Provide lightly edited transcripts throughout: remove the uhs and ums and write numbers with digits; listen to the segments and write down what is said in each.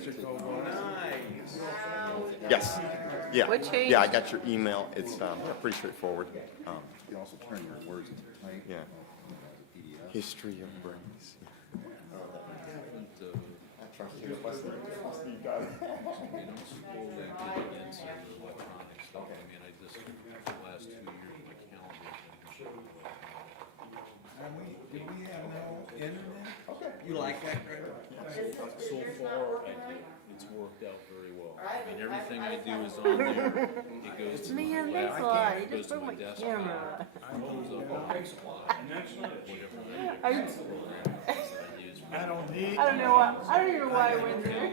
Mr. Koval. Yes. Yeah. What changed? Yeah, I got your email. It's pretty straightforward. You can also turn your words into type. Yeah. As a PDF. History of Burmese. I trust you. Trust you got it. They don't slowly get against the electronic stuff. I mean, I just, the last 2 years, my calendar has been Do we have no internet? You like that, Greg? so far, I think it's worked out very well. I mean, everything I do is on there. It goes to my Man, thanks a laptop, lot. it You goes just to broke my my desktop. camera. Comes up on the slide. Whatever I, programs I use. I don't need. I don't know why. I don't even know why I went there.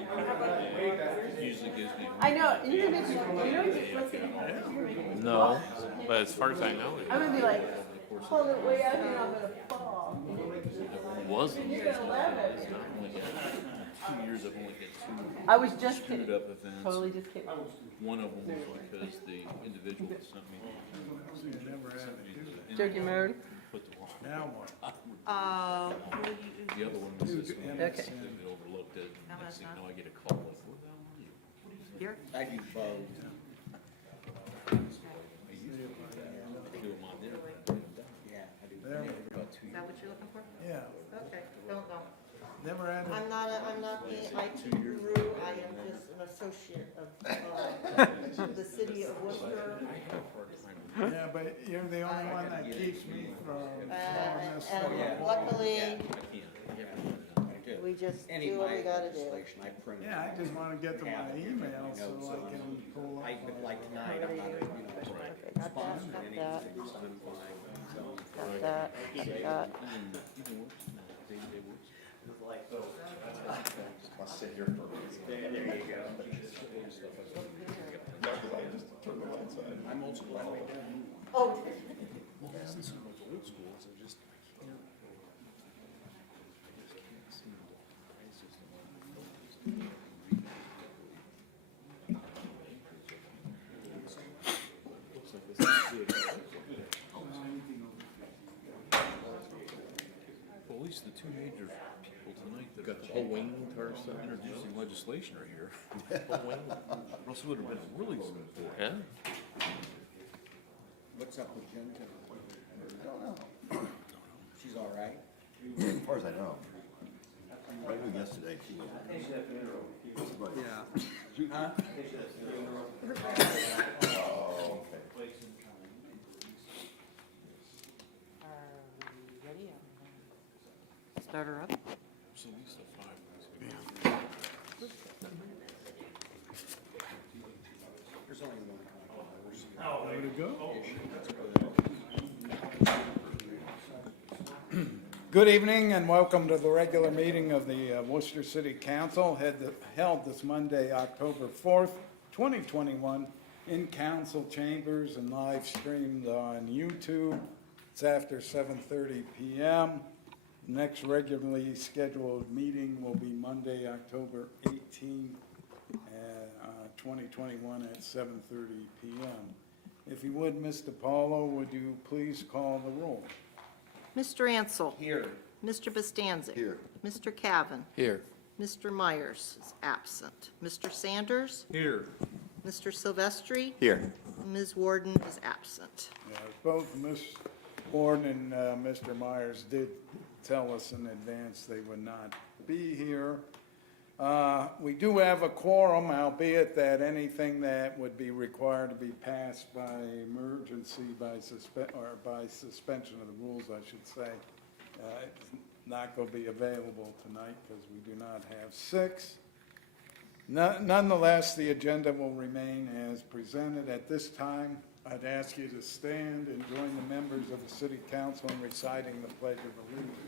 Usually gives me. I know. You know, just looking at the computer. No, but as far as I know, I'm gonna be like, hold it way out here. I'm gonna fall. it wasn't. You're gonna love it. I've only got 2 years, I've only got I was just screwed kidding. up events. Totally just kidding. One of them was because the individual that sent me Never had to do that. Joking mode. put the wrong. Now what? The other one was this one. Okay. They overlooked it. Next thing you know, I get a call like, where the hell are you? I do both. I do them on there. Yeah, I do. There we go. About 2 Is that what you're looking for? Yeah, Okay, don't know. never had to. I'm not the IT guru, I am just an associate of, the city of Worcester. Yeah, but you're the only one that keeps me from calling this. And luckily, I can't. we just Any do of what my we gotta do. legislation, I print. Yeah, I just wanna get to my email so I can pull I, up. like tonight, I'm not, Okay, got that, got that, I'm fine, so. got that, got. I'll sit here for a minute. There you go. Turn the lights on. I'm old school. Oh, Well, this isn't so much old school, it's just, I can't. Seem to rise just looks like this is big. Well, at least the two major people tonight that Got the whole wing to are ourselves. introducing legislation are here. Whole wing. Russell would have been really looking for it. Yeah. What's up with Jen tonight? I don't know. She's all right? As far as I know. I knew yesterday she was. But Yeah. Huh? ready? Start her up. So these are five. There's only one. Way to go. Good evening and welcome to the regular meeting of the Worcester City Council held this Monday, October 4th, 2021 in council chambers and live streamed on YouTube. It's after 7:30 p.m. Next regularly scheduled meeting will be Monday, October 18th, 2021 at 7:30 p.m. If you would, Mr. Paulo, would you please call the roll? Mr. Ansel. Here. Mr. Bostancic. Here. Mr. Cavan. Here. Mr. Myers is absent. Mr. Sanders. Here. Mr. Silvestri. Here. Ms. Warden is absent. Both Ms. Warden and Mr. Myers did tell us in advance they would not be here. We do have a quorum, albeit that anything that would be required to be passed by emergency, by suspension of the rules, I should say, it's not going to be available tonight because we do not have six. Nonetheless, the agenda will remain as presented. At this time, I'd ask you to stand and join the members of the City Council in reciting the Pledge of Allegiance.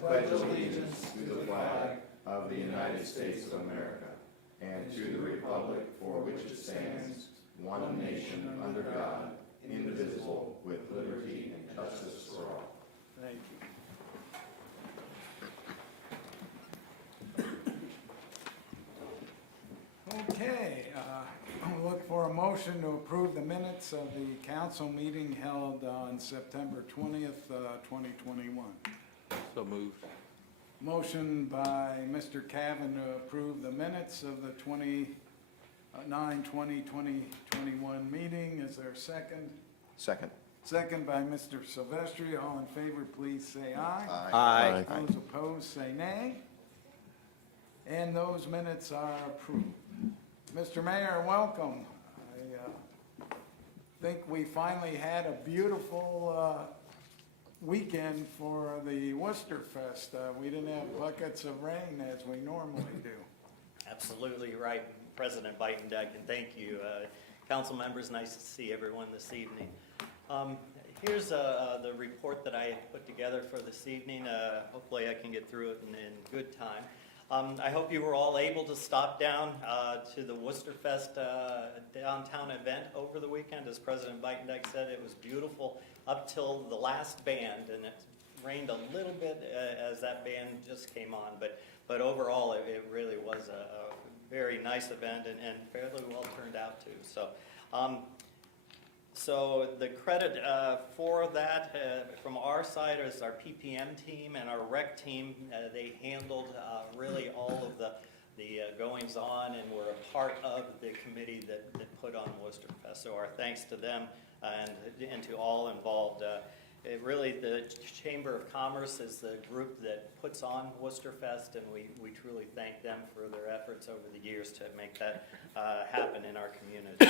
Pledge allegiance to the flag of the United States of America and to the republic for which it stands, one nation under God, indivisible, with liberty and justice for all. Thank you. Okay, I'll look for a motion to approve the minutes of the council meeting held on September 20th, 2021. So moved. Motion by Mr. Cavan to approve the minutes of the 9/20/2021 meeting. Is there a second? Second. Second by Mr. Silvestri. All in favor, please say aye. Aye. Those opposed, say nay. And those minutes are approved. Mr. Mayor, welcome. I think we finally had a beautiful weekend for the Worcester Fest. We didn't have buckets of rain as we normally do. Absolutely right, President Beitendijk, and thank you. Council members, nice to see everyone this evening. Here's the report that I put together for this evening. Hopefully I can get through it in good time. I hope you were all able to stop down to the Worcester Fest downtown event over the weekend. As President Beitendijk said, it was beautiful up till the last band, and it rained a little bit as that band just came on, but overall it really was a very nice event and fairly well turned out too. So the credit for that from our side is our PPM team and our rec team. They handled really all of the goings on and were a part of the committee that put on Worcester Fest. So our thanks to them and to all involved. Really, the Chamber of Commerce is the group that puts on Worcester Fest, and we truly thank them for their efforts over the years to make that happen in our community.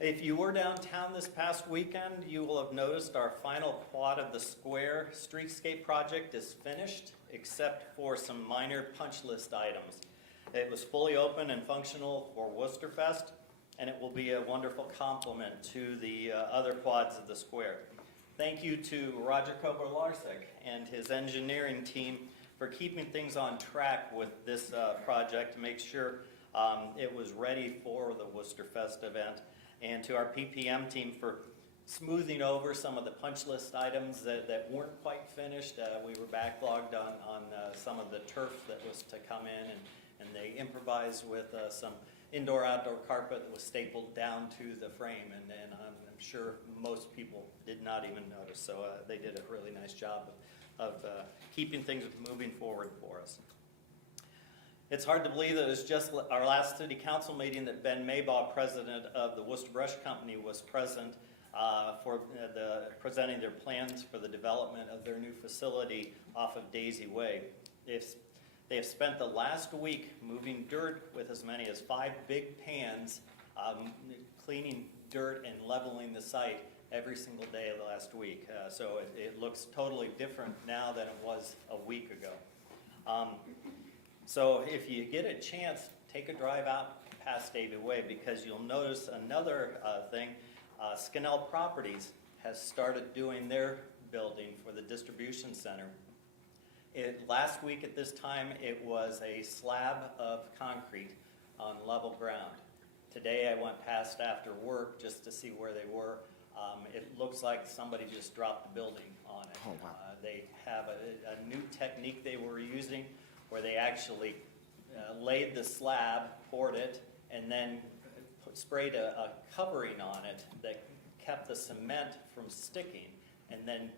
If you were downtown this past weekend, you will have noticed our final quad of the Square streetscape project is finished, except for some minor punch list items. It was fully open and functional for Worcester Fest, and it will be a wonderful complement to the other quads of the Square. Thank you to Roger Kobler-Larsek and his engineering team for keeping things on track with this project to make sure it was ready for the Worcester Fest event. And to our PPM team for smoothing over some of the punch list items that weren't quite finished. We were backlogged on some of the turf that was to come in, and they improvised with some indoor-outdoor carpet that was stapled down to the frame, and I'm sure most people did not even notice. So they did a really nice job of keeping things moving forward for us. It's hard to believe that it was just our last city council meeting that Ben Maybaugh, president of the Worcester Brush Company, was present for presenting their plans for the development of their new facility off of Daisy Way. They have spent the last week moving dirt with as many as 5 big pans, cleaning dirt and leveling the site every single day of the last week. So it looks totally different now than it was a week ago. So if you get a chance, take a drive out past Daisy Way, because you'll notice another thing. Scannell Properties has started doing their building for the distribution center. Last week at this time, it was a slab of concrete on level ground. Today I went past after work just to see where they were. It looks like somebody just dropped the building on it. Oh, wow. They have a new technique they were using where they actually laid the slab, poured it, and then sprayed a covering on it that kept the cement from sticking, and then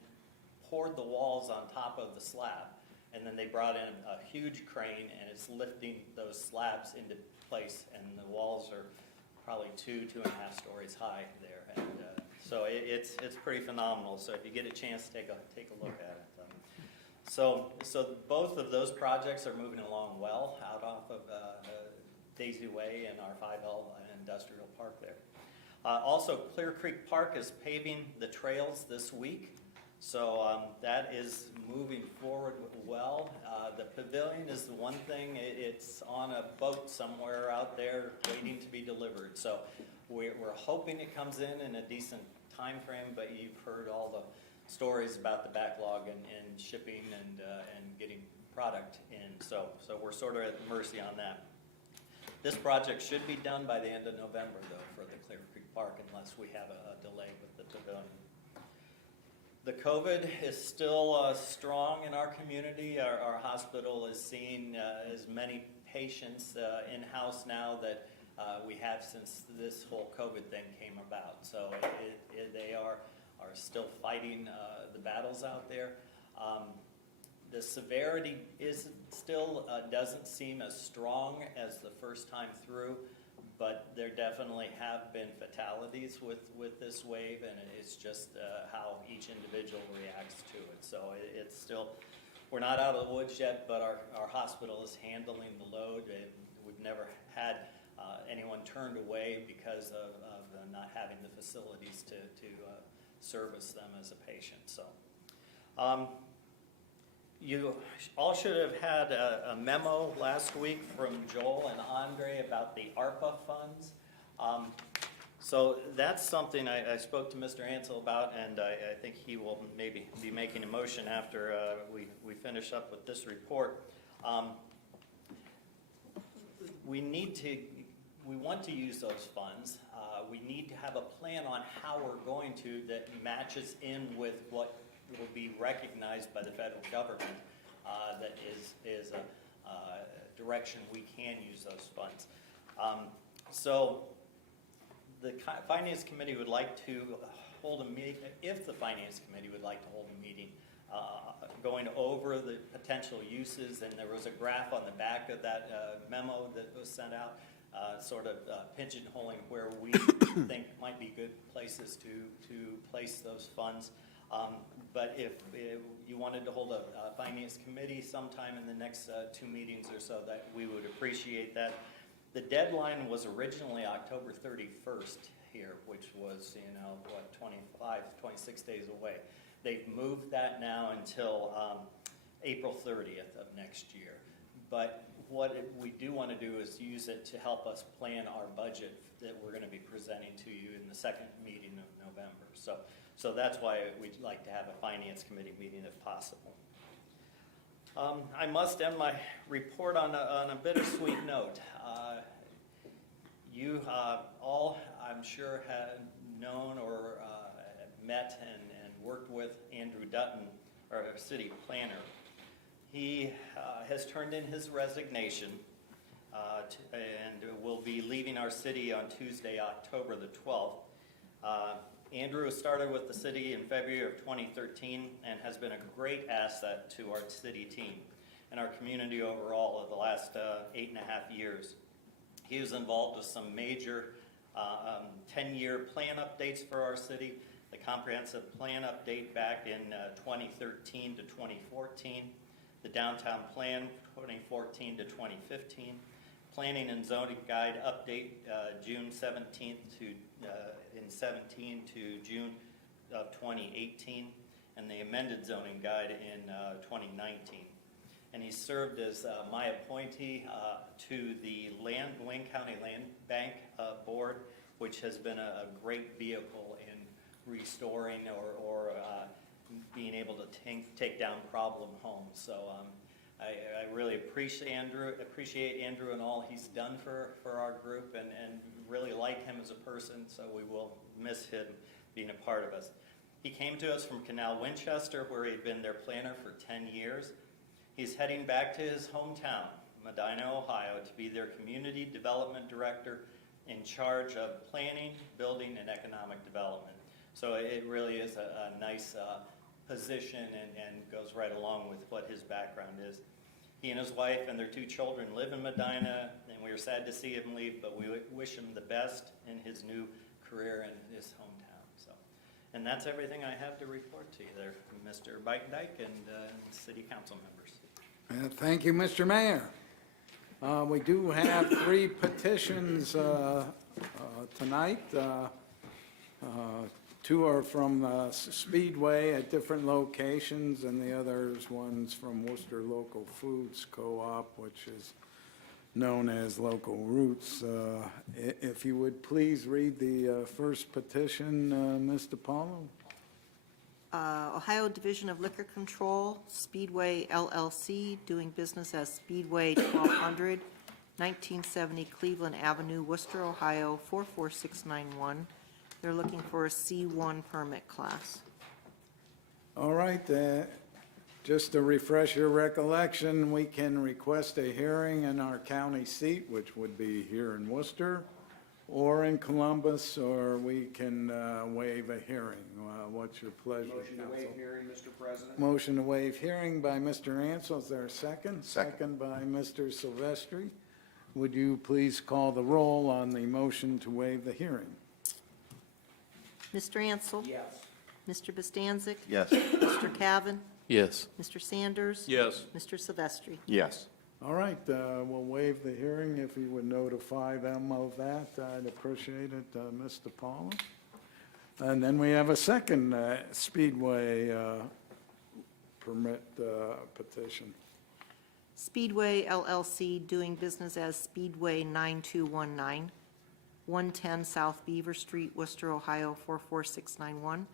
poured the walls on top of the slab. And then they brought in a huge crane, and it's lifting those slabs into place, and the walls are probably 2.5 stories high there. And so it's pretty phenomenal. So if you get a chance, take a look at it. So both of those projects are moving along well out off of Daisy Way and our 5L Industrial Park there. Also, Clear Creek Park is paving the trails this week. So that is moving forward well. The pavilion is the one thing. It's on a boat somewhere out there waiting to be delivered. So we're hoping it comes in a decent time frame, but you've heard all the stories about the backlog and shipping and getting product in. So we're sort of at mercy on that. This project should be done by the end of November, though, for the Clear Creek Park, unless we have a delay with the pavilion. The COVID is still strong in our community. Our hospital is seeing as many patients in-house now that we have since this whole COVID thing came about. So they are still fighting the battles out there. The severity is still doesn't seem as strong as the first time through, but there definitely have been fatalities with this wave, and it's just how each individual reacts to it. So it's still, we're not out of the woods yet, but our hospital is handling the load. We've never had anyone turned away because of not having the facilities to service them as a patient. So. You all should have had a memo last week from Joel and Andre about the ARPA funds. So that's something I spoke to Mr. Ansel about, and I think he will maybe be making a motion after we finish up with this report. We want to use those funds. We need to have a plan on how we're going to that matches in with what will be recognized by the federal government, that is a direction we can use those funds. So the Finance Committee would like to hold a meeting, if the Finance Committee would like to hold a meeting, going over the potential uses, and there was a graph on the back of that memo that was sent out, sort of pigeonholing where we think might be good places to place those funds. But if you wanted to hold a Finance Committee sometime in the next 2 meetings or so, that we would appreciate that. The deadline was originally October 31st here, which was, 26 days away. They've moved that now until April 30th of next year. But what we do want to do is use it to help us plan our budget that we're going to be presenting to you in the second meeting of November. So that's why we'd like to have a Finance Committee meeting if possible. I must end my report on a bittersweet note. You all, I'm sure, have known or met and worked with Andrew Dutton, our city planner. He has turned in his resignation and will be leaving our city on Tuesday, October the 12th. Andrew started with the city in February of 2013 and has been a great asset to our city team and our community overall of the last 8.5 years. He was involved with some major 10-year plan updates for our city, the comprehensive plan update back in 2013 to 2014, the downtown plan 2014 to 2015, planning and zoning guide update June 17th to in 17 to June of 2018, and the amended zoning guide in 2019. And he served as my appointee to the Wayne County Land Bank Board, which has been a great vehicle in restoring or being able to take down problem homes. So I really appreciate Andrew and all he's done for our group, and really like him as a person, so we will miss him being a part of us. He came to us from Canal Winchester, where he'd been their planner for 10 years. He's heading back to his hometown, Medina, Ohio, to be their community development director in charge of planning, building, and economic development. So it really is a nice position and goes right along with what his background is. He and his wife and their 2 children live in Medina, and we are sad to see him leave, but we wish him the best in his new career in his hometown. So, and that's everything I have to report to you there, Mr. Bikendike and City Council members. Thank you, Mr. Mayor. We do have 3 petitions tonight. 2 are from Speedway at different locations, and the one's from Worcester Local Foods Co-op, which is known as Local Roots. If you would please read the first petition, Ms. DiPaolo. Ohio Division of Liquor Control, Speedway LLC, doing business as Speedway 1200, 1970 Cleveland Avenue, Worcester, Ohio, 44691. They're looking for a C1 permit class. All right, just to refresh your recollection, we can request a hearing in our county seat, which would be here in Worcester, or in Columbus, or we can waive a hearing. What's your pleasure, Motion to council? waive hearing, Mr. President? Motion to waive hearing by Mr. Ansel. Is there a second? Second. By Mr. Silvestri. Would you please call the roll on the motion to waive the hearing? Mr. Ansel. Yes. Mr. Bostancic. Yes. Mr. Cavan. Yes. Mr. Sanders. Yes. Mr. Silvestri. Yes. All right, we'll waive the hearing. If you would notify them of that, I'd appreciate it, Mr. Paula. And then we have a second Speedway permit petition. Speedway LLC doing business as Speedway 9219, 110 South Beaver Street, Worcester, Ohio 44691.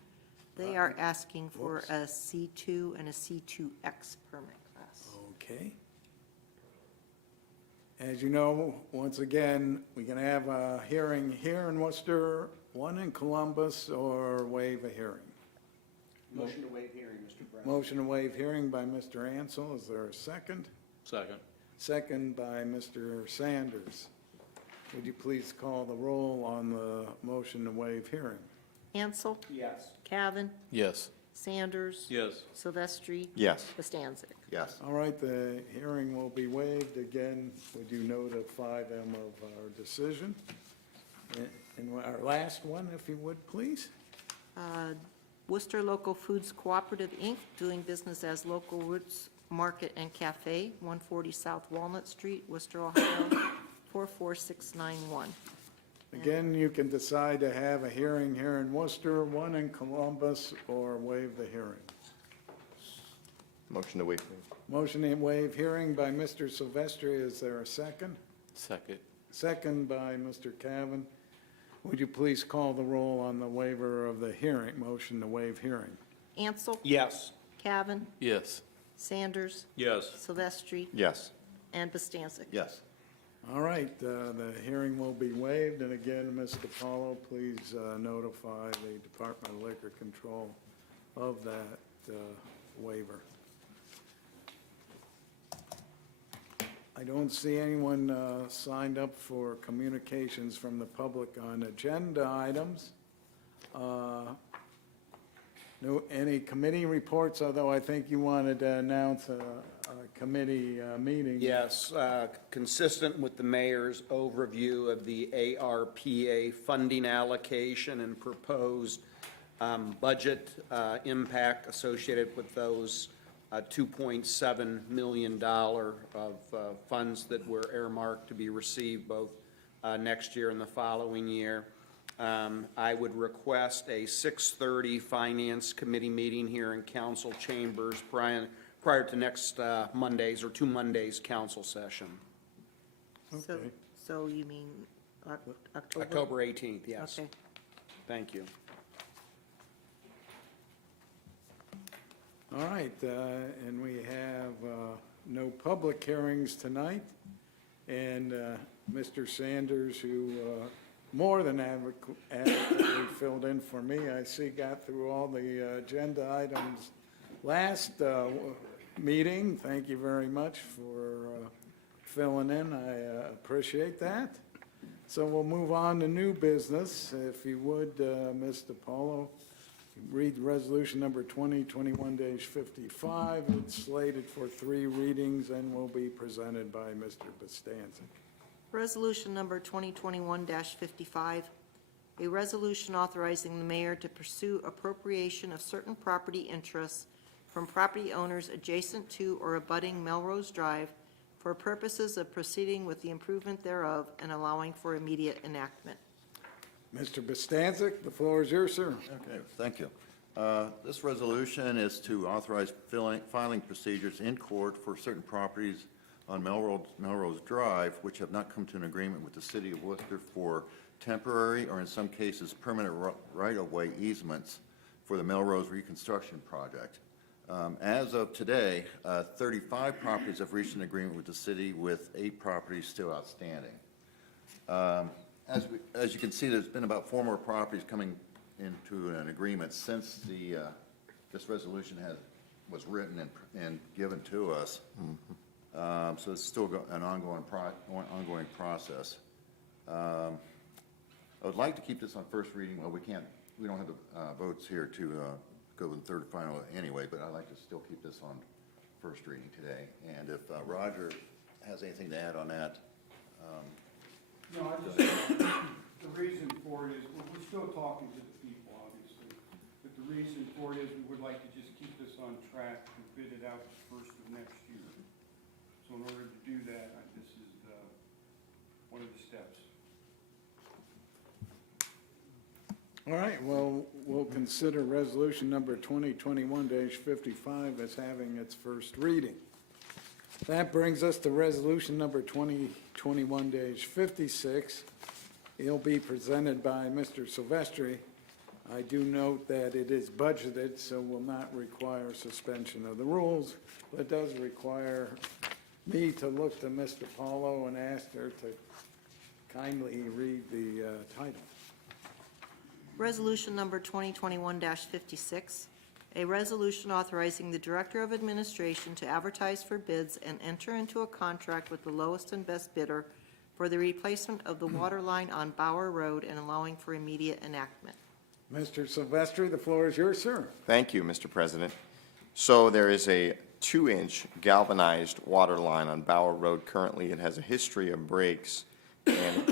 They are asking for a C2 and a C2X permit class. Okay. As you know, once again, we can have a hearing here in Worcester, one in Columbus, or waive a hearing. Motion to waive hearing, Mr. President? Motion to waive hearing by Mr. Ansel. Is there a second? Second. Second by Mr. Sanders. Would you please call the roll on the motion to waive hearing? Ansel. Yes. Cavan. Yes. Sanders. Yes. Silvestri. Yes. Bostancic. Yes. All right, the hearing will be waived. Again, would you notify them of our decision? And our last one, if you would, please. Worcester Local Foods Cooperative, Inc., doing business as Local Roots Market and Cafe, 140 South Walnut Street, Worcester, Ohio, 44691. Again, you can decide to have a hearing here in Worcester, one in Columbus, or waive the hearing. Motion to waive. Motion to waive hearing by Mr. Silvestri. Is there a second? Second. Second by Mr. Cavan. Would you please call the roll on the waiver of the hearing, motion to waive hearing? Ansel. Yes. Cavan. Yes. Sanders. Yes. Silvestri. Yes. And Bostancic. Yes. All right, the hearing will be waived, and again, Mr. Paulo, please notify the Department of Liquor Control of that waiver. I don't see anyone signed up for communications from the public on agenda items. No, any committee reports, although I think you wanted to announce a committee meeting. Yes, consistent with the mayor's overview of the ARPA funding allocation and proposed budget impact associated with those $2.7 million of funds that were earmarked to be received both next year and the following year. I would request a 6:30 Finance Committee meeting here in council chambers prior to next Monday's or 2 Mondays' council session. So, Okay. so you mean October? October 18th, yes. Okay. Thank you. All right, and we have no public hearings tonight, and Mr. Sanders, who more than adequately filled in for me, I see got through all the agenda items last meeting. Thank you very much for filling in. I appreciate that. So we'll move on to new business. If you would, Mr. Paulo, read resolution number 2021-55. It's slated for 3 readings and will be presented by Mr. Bostancic. Resolution number 2021-55, a resolution authorizing the mayor to pursue appropriation of certain property interests from property owners adjacent to or abutting Melrose Drive for purposes of proceeding with the improvement thereof and allowing for immediate enactment. Mr. Bostancic, the floor is yours, sir. Okay, thank you. This resolution is to authorize filing procedures in court for certain properties on Melrose Drive, which have not come to an agreement with the city of Worcester for temporary or in some cases permanent right-of-way easements for the Melrose reconstruction project. As of today, 35 properties have reached an agreement with the city, with 8 properties still outstanding. As you can see, there's been about 4 more properties coming into an agreement since this resolution was written and given to us. So it's still an ongoing process. I would like to keep this on first reading. Well, we don't have the votes here to go in third and final anyway, but I'd like to still keep this on first reading today. And if Roger has anything to add on that, No, I just, the reason for it is, we're still talking to the people, obviously, but the reason for it is we would like to just keep this on track and bid it out the first of next year. So in order to do that, this is one of the steps. All right, well, we'll consider resolution number 2021-55 as having its first reading. That brings us to resolution number 2021-56. It'll be presented by Mr. Silvestri. I do note that it is budgeted, so will not require suspension of the rules, but it does require me to look to Mr. Paulo and ask her to kindly read the title. Resolution number 2021-56, a resolution authorizing the Director of Administration to advertise for bids and enter into a contract with the lowest and best bidder for the replacement of the water line on Bauer Road and allowing for immediate enactment. Mr. Silvestri, the floor is yours, sir. Thank you, Mr. President. So there is a 2-inch galvanized water line on Bauer Road. Currently, it has a history of breaks, and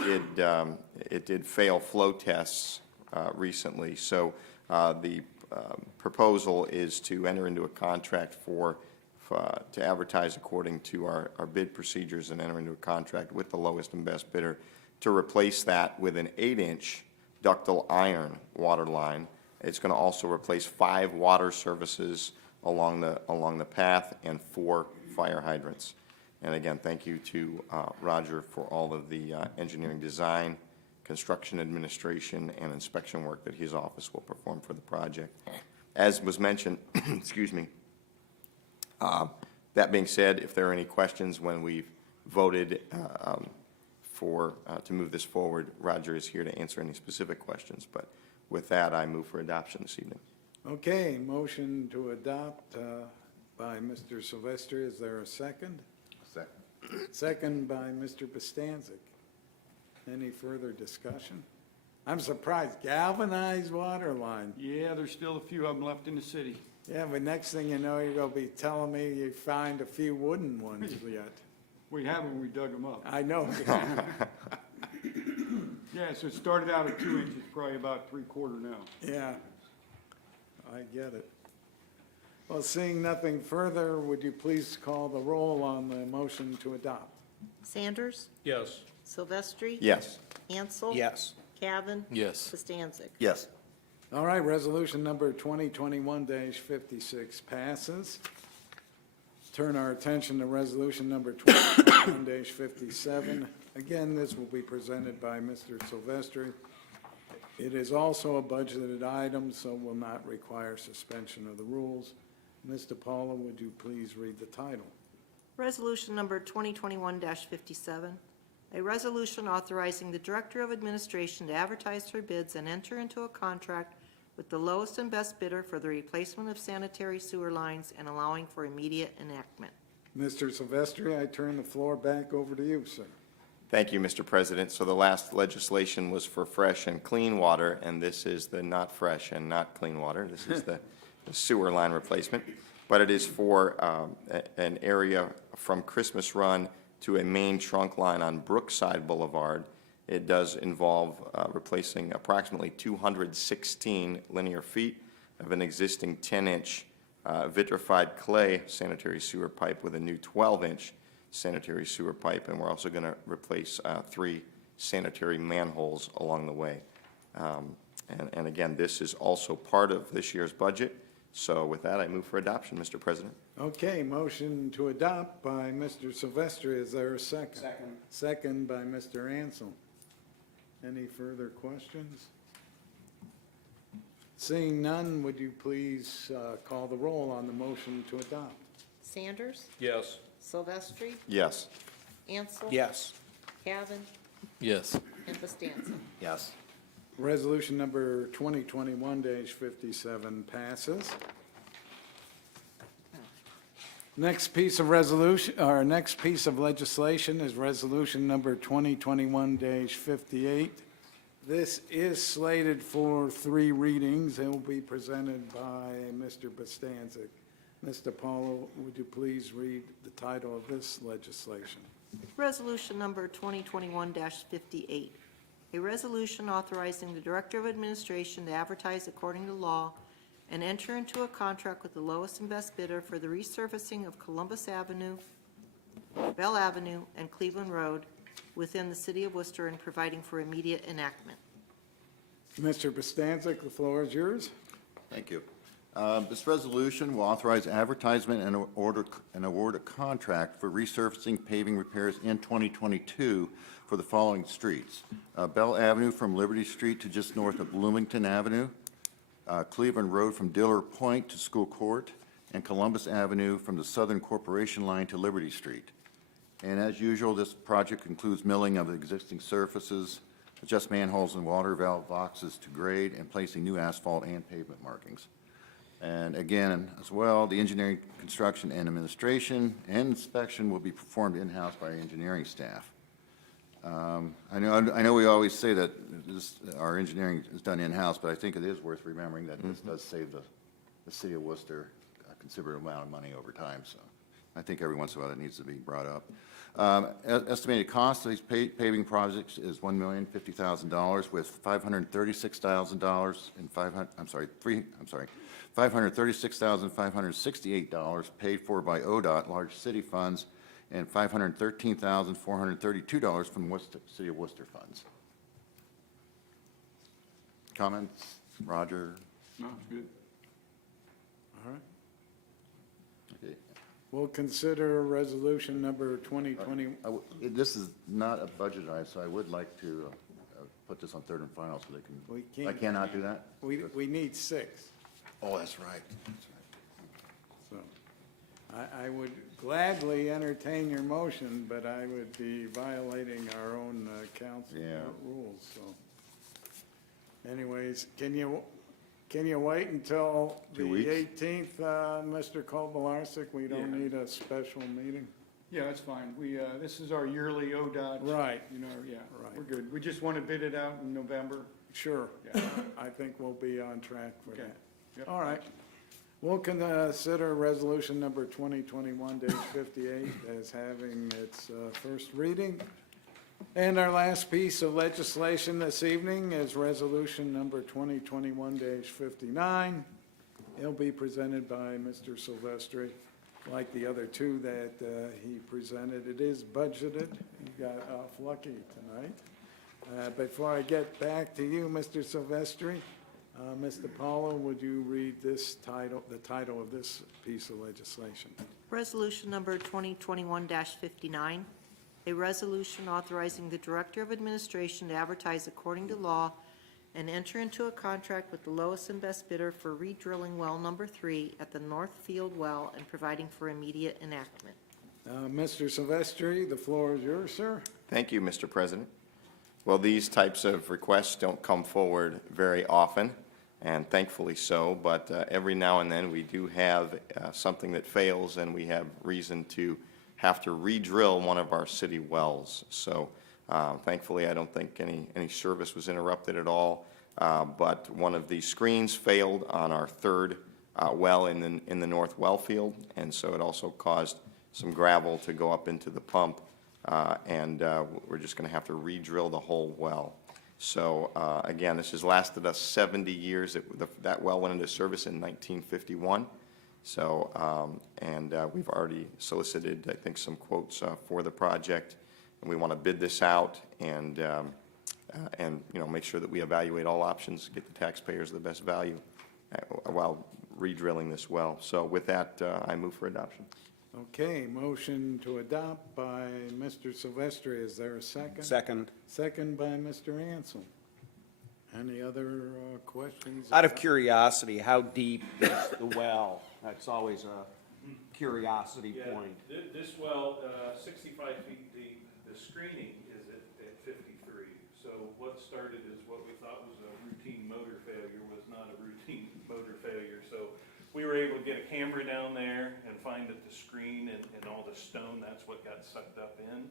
it did fail flow tests recently. So the proposal is to enter into a contract to advertise according to our bid procedures and enter into a contract with the lowest and best bidder to replace that with an 8-inch ductile iron water line. It's going to also replace 5 water services along the path and 4 fire hydrants. And again, thank you to Roger for all of the engineering design, construction administration, and inspection work that his office will perform for the project. As was mentioned, excuse me, that being said, if there are any questions when we've voted to move this forward, Roger is here to answer any specific questions. But with that, I move for adoption this evening. Okay, motion to adopt by Mr. Silvestri. Is there a second? second. Second by Mr. Bostancic. Any further discussion? I'm surprised, galvanized water line. Yeah, there's still a few of them left in the city. Yeah, but next thing you know, you're gonna be telling me you find a few wooden ones yet. We haven't, we dug them up. I know. Yeah, so it started out at 2 inches, probably about 3/4 now. Yeah, I get it. Well, seeing nothing further, would you please call the roll on the motion to adopt? Sanders, Yes. Silvestri. Yes. Ansel. Yes. Cavan. Yes. Bostancic. Yes. All right, resolution number 2021-56 passes. Turn our attention to resolution number 2021-57. Again, this will be presented by Mr. Silvestri. It is also a budgeted item, so will not require suspension of the rules. Mr. Paula, would you please read the title? Resolution number 2021-57, a resolution authorizing the Director of Administration to advertise for bids and enter into a contract with the lowest and best bidder for the replacement of sanitary sewer lines and allowing for immediate enactment. Mr. Silvestri, I turn the floor back over to you, sir. Thank you, Mr. President. So the last legislation was for fresh and clean water, and this is the not fresh and not clean water. This is the sewer line replacement. But it is for an area from Christmas Run to a main trunk line on Brookside Boulevard. It does involve replacing approximately 216 linear feet of an existing 10-inch vitrified clay sanitary sewer pipe with a new 12-inch sanitary sewer pipe, and we're also going to replace 3 sanitary manholes along the way. And again, this is also part of this year's budget. So with that, I move for adoption, Mr. President. Okay, motion to adopt by Mr. Silvestri. Is there a second? Second. Second by Mr. Ansel. Any further questions? Seeing none, would you please call the roll on the motion to adopt? Sanders, Yes. Silvestri, Yes. Ansel. Yes. Cavan, Yes. and Bostancic. Yes. Resolution number 2021-57 passes. Next piece of resolution, our next piece of legislation is resolution number 2021-58. This is slated for 3 readings. It will be presented by Mr. Bostancic. Mr. Paulo, would you please read the title of this legislation? Resolution number 2021-58, a resolution authorizing the Director of Administration to advertise according to law and enter into a contract with the lowest and best bidder for the resurfacing of Columbus Avenue, Bell Avenue, and Cleveland Road within the city of Worcester and providing for immediate enactment. Mr. Bostancic, the floor is yours. Thank you. This resolution will authorize advertisement and award a contract for resurfacing paving repairs in 2022 for the following streets. Bell Avenue from Liberty Street to just north of Bloomington Avenue, Cleveland Road from Diller Point to School Court, and Columbus Avenue from the Southern Corporation line to Liberty Street. And as usual, this project includes milling of existing surfaces, adjust manholes and water valve boxes to grade, and placing new asphalt and pavement markings. And again, as well, the engineering, construction, and administration and inspection will be performed in-house by our engineering staff. I know we always say that our engineering is done in-house, but I think it is worth remembering that this does save the city of Worcester a considerable amount of money over time, so I think every once in a while it needs to be brought up. Estimated cost of these paving projects is $1,050,000, with $536,568 paid for by ODOT, large city funds, and $513,432 from City of Worcester funds. Comments? Roger? No, it's good. All right. Okay. We'll consider resolution number 2020. This is not a budget item, so I would like to put this on third and final so they can. We can't. I cannot do that? We need 6. Oh, that's right. So I would gladly entertain your motion, but I would be violating our own council Yeah. rules, so. Anyways, can you wait until the 2 weeks? 18th, Mr. Kovalarczyk? We don't Yeah. need a special meeting? Yeah, that's fine. This is our yearly ODOT. Right. You know, yeah, Right. we're good. We just want to bid it out in November. Sure. Yeah. I think we'll be on track for Okay. that. Yep. All right. We'll consider resolution number 2021-58 as having its first reading. And our last piece of legislation this evening is resolution number 2021-59. It'll be presented by Mr. Silvestri, like the other 2 that he presented. It is budgeted. You got off lucky tonight. Before I get back to you, Mr. Silvestri, Mr. Paulo, would you read this title, the title of this piece of legislation? Resolution number 2021-59, a resolution authorizing the Director of Administration to advertise according to law and enter into a contract with the lowest and best bidder for redrilling well number 3 at the North Field Well and providing for immediate enactment. Mr. Silvestri, the floor is yours, sir. Thank you, Mr. President. Well, these types of requests don't come forward very often, and thankfully so, but every now and then we do have something that fails, and we have reason to have to re-drill one of our city wells. So thankfully, I don't think any service was interrupted at all, but one of the screens failed on our third well in the north well field, and so it also caused some gravel to go up into the pump, and we're just going to have to re-drill the whole well. So again, this has lasted us 70 years. That well went into service in 1951. So, we've already solicited, I think, some quotes for the project, and we want to bid this out and make sure that we evaluate all options, get the taxpayers the best value while re-drilling this well. So with that, I move for adoption. Okay, motion to adopt by Mr. Silvestri. Is there a second? Second. Second by Mr. Ansel. Any other questions? Out of curiosity, how deep is the well? That's always a curiosity point. This well, 65 feet deep, the screening is at 53. So what started as what we thought was a routine motor failure was not a routine motor failure. So we were able to get a camera down there and find that the screen and all the stone, that's what got sucked up in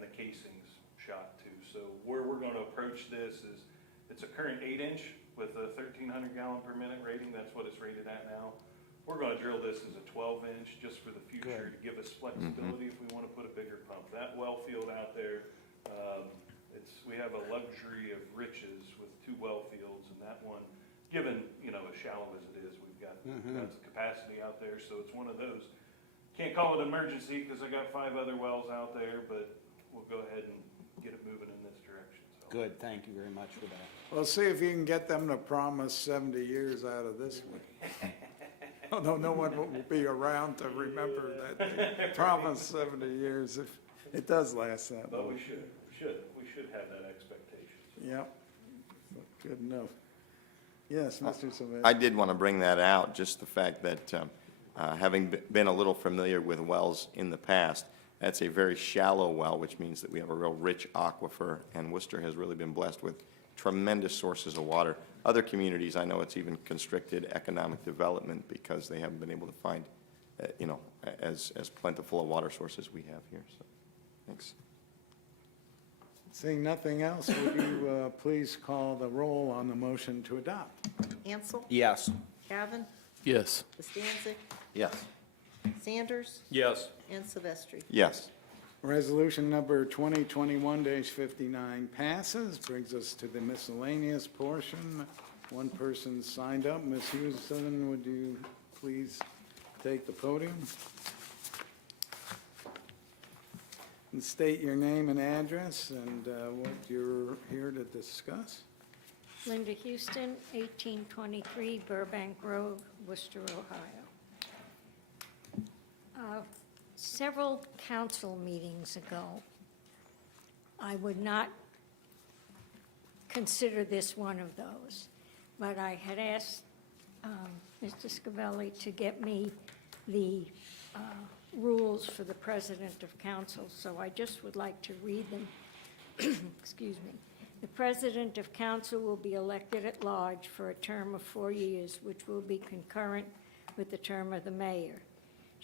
the casings shot too. So where we're gonna approach this is, it's a current 8-inch with a 1,300 gallon per minute rating, that's what it's rated at now. We're gonna drill this as a 12-inch just for the future to give us flexibility if we wanna put a bigger pump. That well field out there, we have a luxury of riches with 2 well fields, and that one, given, as shallow as it is, we've got tons of capacity out there, so it's one of those. Can't call it an emergency, because I got 5 other wells out there, but we'll go ahead and get it moving in this direction, so. Good, thank you very much for that. Well, see if you can get them to promise 70 years out of this one. Although no one will be around to remember that they promised 70 years if it does last that But long. we should have that expectation. Yep, good enough. Yes, Mr. Sylvester. I did want to bring that out, just the fact that having been a little familiar with wells in the past, that's a very shallow well, which means that we have a real rich aquifer, and Worcester has really been blessed with tremendous sources of water. Other communities, I know it's even constricted economic development because they haven't been able to find, as plentiful a water source as we have here, so, thanks. Seeing nothing else, would you please call the roll on the motion to adopt? Ansel, Yes. Cavan, Yes. Bastancik, Yes. Sanders, Yes. and Silvestri. Yes. Resolution number 2021-59 passes, brings us to the miscellaneous portion. One person signed up. Ms. Houston, would you please take the podium? And state your name and address and what you're here to discuss. Linda Houston, 1823 Burbank Road, Worcester, Ohio. Several council meetings ago, I would not consider this one of those, but I had asked Mr. Scavelli to get me the rules for the president of council, so I just would like to read them. Excuse me. The president of council will be elected at large for a term of 4 years, which will be concurrent with the term of the mayor.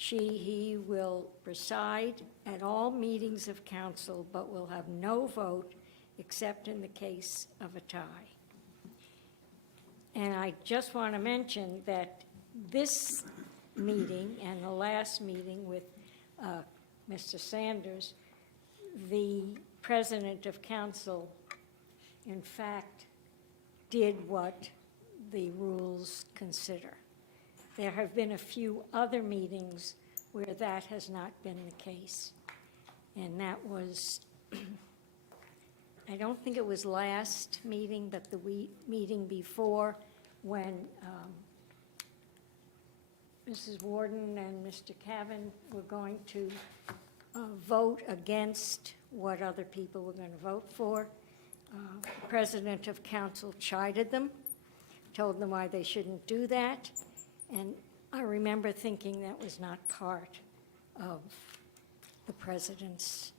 He will preside at all meetings of council, but will have no vote except in the case of a tie. And I just want to mention that this meeting and the last meeting with Mr. Sanders, the president of council, in fact, did what the rules consider. There have been a few other meetings where that has not been the case. And that was, I don't think it was last meeting, but the meeting before, when Mrs. Warden and Mr. Cavan were going to vote against what other people were going to vote for. The president of council chided them, told them why they shouldn't do that, and I remember thinking that was not part of the president's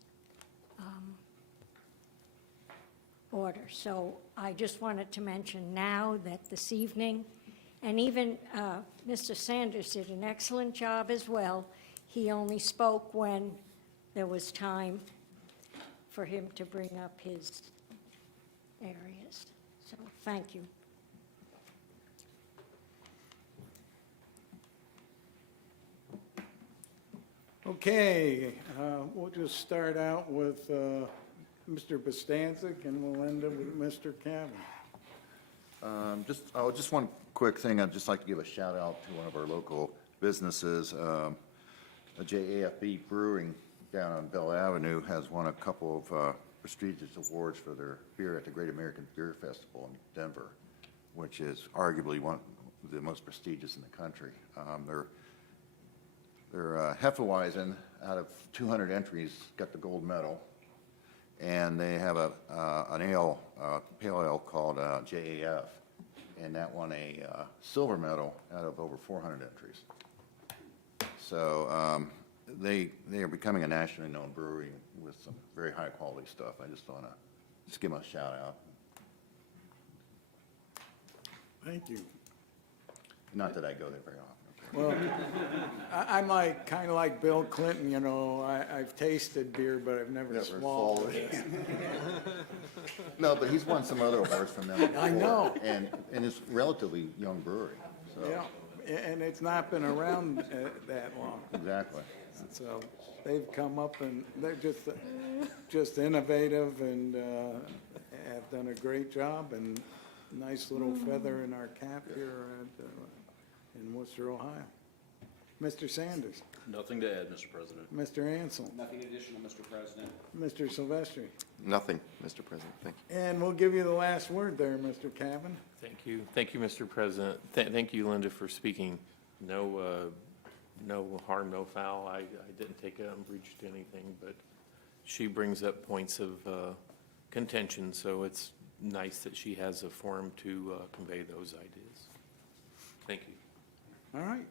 order. So I just wanted to mention now that this evening, and even Mr. Sanders did an excellent job as well. He only spoke when there was time for him to bring up his areas. So, thank you. Okay, we'll just start out with Mr. Bastancik, and we'll end up with Mr. Cavan. Just one quick thing. I'd just like to give a shout out to one of our local businesses. JAFB Brewing down on Bell Avenue has won a couple of prestigious awards for their beer at the Great American Beer Festival in Denver, which is arguably one of the most prestigious in the country. Their Hefeweizen, out of 200 entries, got the gold medal. And they have an ale, pale ale called JAF, and that won a silver medal out of over 400 entries. So they are becoming a nationally known brewery with some very high quality stuff. I just want to give them a shout out. Thank you. Not that I go there very often. Well, I'm like, kind of like Bill Clinton, you know, I've tasted beer, but I've never Never swallowed swallowed it. No, but he's won some other awards from them before. I know. And it's relatively young brewery, so. Yeah, and it's not been around that long. Exactly. So they've come up and they're just innovative and have done a great job and nice little feather in our cap here in Worcester, Ohio. Mr. Sanders, Nothing to add, Mr. President. Mr. Ansel, Nothing additional, Mr. President. Mr. Silvestri. Nothing, Mr. President, thank you. And we'll give you the last word there, Mr. Cavan. Thank you, Mr. President. Thank you, Linda, for speaking. No harm, no foul. I didn't take umbrage to anything, but she brings up points of contention, so it's nice that she has a forum to convey those ideas. Thank you. All right.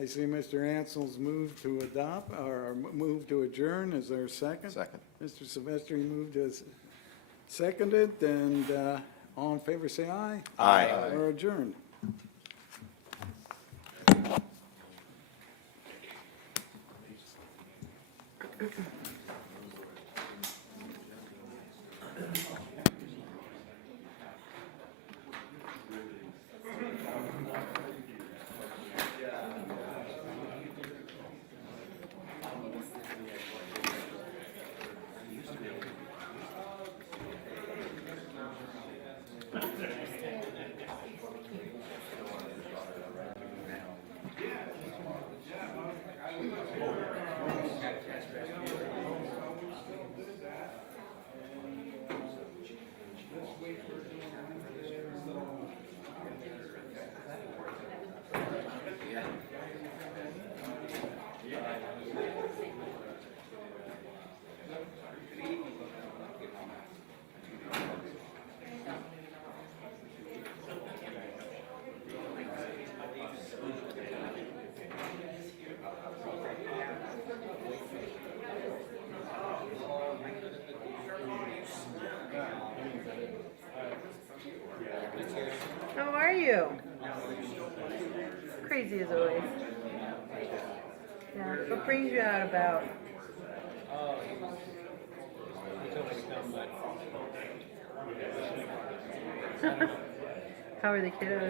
I see Mr. Ansel's move to adopt, or move to adjourn. Is there a second? Second. Mr. Silvestri moved as seconded, and all in favor say aye. Aye. Or adjourned. How are you? Crazy as always. Yeah, what brings you out about? How are the kiddos?